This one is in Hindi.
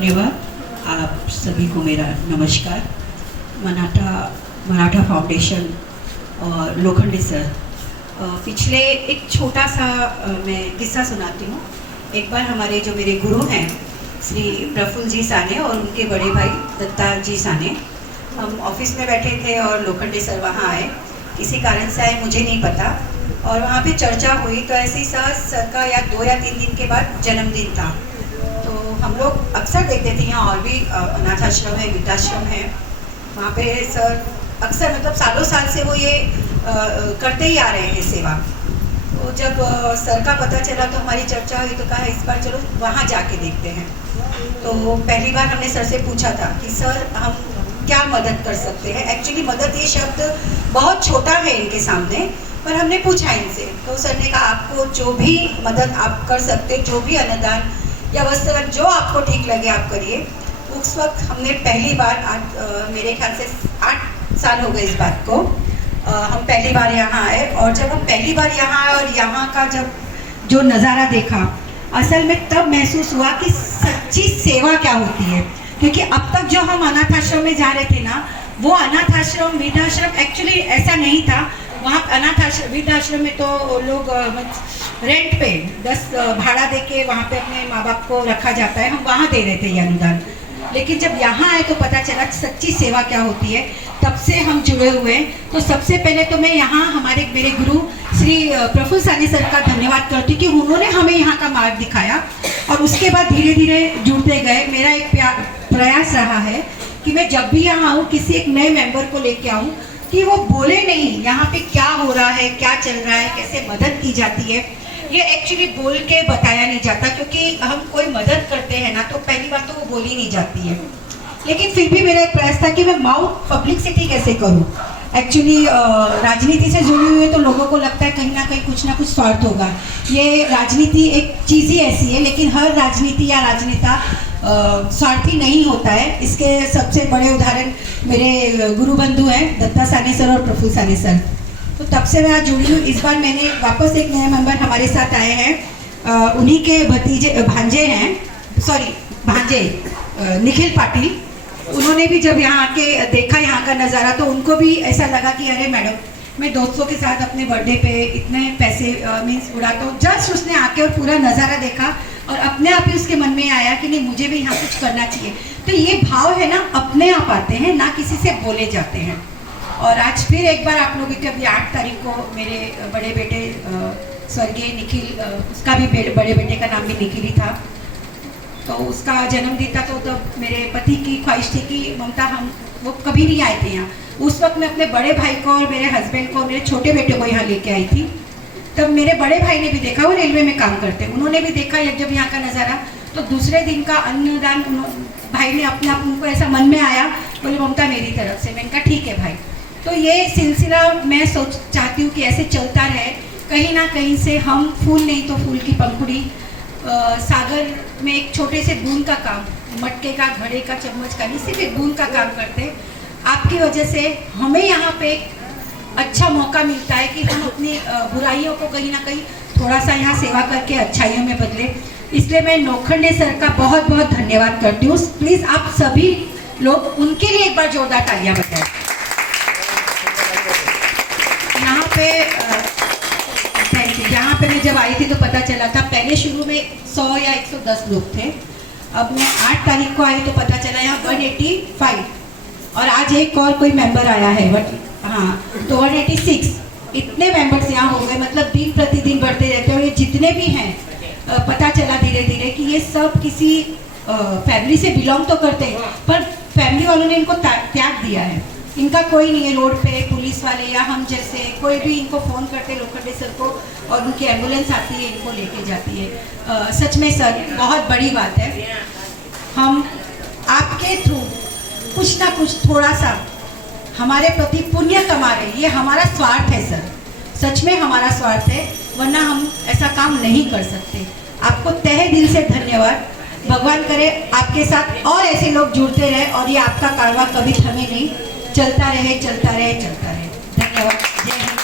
धन्यवाद। आप सभी को मेरा नमस्कार। मराठा फाउंडेशन और लोखंडे सर, पिछले एक छोटा सा मैं किस्सा सुनाती हूँ। एक बार हमारे जो मेरे गुरु हैं श्री प्रफुल्ल जी साने और उनके बड़े भाई दत्ता जी साने, हम ऑफिस में बैठे थे और लोखंडे सर वहाँ आए, किसी कारण से आए मुझे नहीं पता, और वहाँ पे चर्चा हुई। तो ऐसे ही सर का या 2 या 3 दिन के बाद जन्मदिन था। तो हम लोग अक्सर देखते थे, यहाँ और भी अनाथ आश्रम है, वृद्धाश्रम है, वहाँ पे सर अक्सर मतलब सालों साल से वो ये करते ही आ रहे हैं सेवा। तो जब सर का पता चला तो हमारी चर्चा हुई, तो कहा इस बार चलो वहाँ जाके देखते हैं। तो पहली बार हमने सर से पूछा था कि सर हम क्या मदद कर सकते हैं। एक्चुअली मदद ये शब्द बहुत छोटा है इनके सामने, पर हमने पूछा इनसे, तो सर ने कहा आपको जो भी मदद आप कर सकते, जो भी अनुदान या वस्त्र जो आपको ठीक लगे आप करिए। उस वक्त हमने पहली बार आज मेरे ख्याल से 8 साल हो गए इस बात को, हम पहली बार यहाँ आए। और जब हम पहली बार यहाँ आए और यहाँ का जब जो नज़ारा देखा, असल में तब महसूस हुआ कि सच्ची सेवा क्या होती है। क्योंकि अब तक जो हम अनाथ आश्रम में जा रहे थे ना, वो अनाथ आश्रम वृद्धाश्रम एक्चुअली ऐसा नहीं था। वहाँ अनाथ आश्रम वृद्धाश्रम में तो लोग रेंट पे 10 भाड़ा दे के वहाँ पे अपने माँ बाप को रखा जाता है, हम वहाँ दे रहे थे ये अनुदान। लेकिन जब यहाँ आए तो पता चला सच्ची सेवा क्या होती है, तब से हम जुड़े हुए हैं। तो सबसे पहले तो मैं यहाँ मेरे गुरु श्री प्रफुल्ल साने सर का धन्यवाद करती हूँ कि उन्होंने हमें यहाँ का मार्ग दिखाया, और उसके बाद धीरे धीरे जुड़ते गए। मेरा एक प्रयास रहा है कि मैं जब भी यहाँ आऊँ किसी एक नए मेंबर को लेके आऊँ कि वो बोले नहीं यहाँ पे क्या हो रहा है, क्या चल रहा है, कैसे मदद की जाती है। ये एक्चुअली बोल के बताया नहीं जाता, क्योंकि हम कोई मदद करते हैं ना तो पहली बार तो वो बोली नहीं जाती है। लेकिन फिर भी मेरा एक प्रयास था कि मैं माउथ पब्लिसिटी कैसे करूं। एक्चुअली राजनीति से जुड़ी हुई है तो लोगों को लगता है कहीं ना कुछ स्वार्थ होगा। ये राजनीति एक चीज़ ही ऐसी है, लेकिन हर राजनीति या राजनेता स्वार्थी नहीं होता है। इसके सबसे बड़े उदाहरण मेरे गुरु बंधु हैं दत्ता साने सर और प्रफुल्ल साने सर। तो तब से मैं आज जुड़ी हूँ। इस बार मैंने वापस एक नया मेंबर हमारे साथ आए हैं, उन्हीं के भांजे निखिल पाटिल। उन्होंने भी जब यहाँ आके देखा यहाँ का नज़ारा तो उनको भी ऐसा लगा कि अरे मैडम, मैं दोस्तों के साथ अपने बर्थडे पे इतने पैसे मीन्स उड़ाता हूँ। जस्ट उसने आके और पूरा नज़ारा देखा और अपने आप ही उसके मन में आया कि नहीं मुझे भी यहाँ कुछ करना चाहिए। तो ये भाव है ना, अपने आप आते हैं, ना किसी से बोले जाते हैं। और आज फिर एक बार आप लोगों के अभी 8 तारीख को मेरे बड़े बेटे स्वर्गीय निखिल, उसका भी बड़े बेटे का नाम भी निखिल ही था, तो उसका जन्मदिन था। तो मेरे पति की ख्वाहिश थी कि ममता वो कभी नहीं आए थे यहाँ। उस वक्त मैं अपने बड़े भाई को और मेरे हस्बैंड को, मेरे छोटे बेटे को यहाँ लेके आई थी। तब मेरे बड़े भाई ने भी देखा, वो रेलवे में काम करते, उन्होंने भी देखा जब यहाँ का नज़ारा। तो दूसरे दिन का अन्नदान भाई ने अपने आप, उनको ऐसा मन में आया, बोले ममता मेरी तरफ से। मैंने कहा ठीक है भाई। तो ये सिलसिला मैं चाहती हूँ कि ऐसे चलता रहे। कहीं ना कहीं से हम फूल नहीं तो फूल की पंखुड़ी, सागर में एक छोटे से बूंद का काम, मटके का, घड़े का, चम्मच का नहीं, सिर्फ एक बूंद का काम करते हैं। आपकी वजह से हमें यहाँ पे एक अच्छा मौका मिलता है कि हम अपनी बुराइयों को कहीं ना कहीं थोड़ा सा यहाँ सेवा करके अच्छाइयों में बदले। इसलिए मैं लोखंडे सर का बहुत बहुत धन्यवाद करती हूँ। प्लीज़ आप सभी लोग उनके लिए एक बार जोरदार तालियां बजाएं। यहाँ पे यहाँ पे मैं जब आई थी तो पता चला था, पहले शुरू में 100 या 110 लोग थे। अब मैं 8 तारीख को आई तो पता चला यहाँ 185, और आज एक और कोई मेंबर आया है, हाँ, तो 186। इतने मेंबर्स यहाँ हो गए, मतलब दिन प्रतिदिन बढ़ते रहते हैं। और ये जितने भी हैं, पता चला धीरे धीरे कि ये सब किसी फैमिली से बिलोंग तो करते हैं, पर फैमिली वालों ने इनको त्याग दिया है। इनका कोई नहीं है, रोड पे पुलिस वाले या हम जैसे कोई भी इनको फ़ोन करते लोखंडे सर को, और उनकी एम्बुलेंस आती है, इनको लेके जाती है। सच में सर बहुत बड़ी बात है। हम आपके थ्रू कुछ ना कुछ थोड़ा सा हमारे प्रति पुण्य कमा रहे हैं। ये हमारा स्वार्थ है सर, सच में हमारा स्वार्थ है, वरना हम ऐसा काम नहीं कर सकते। आपको तहे दिल से धन्यवाद। भगवान करे आपके साथ और ऐसे लोग जुड़ते रहे और ये आपका कारवां कभी थमे नहीं, चलता रहे, चलता रहे, चलता रहे। धन्यवाद। जय हिंद।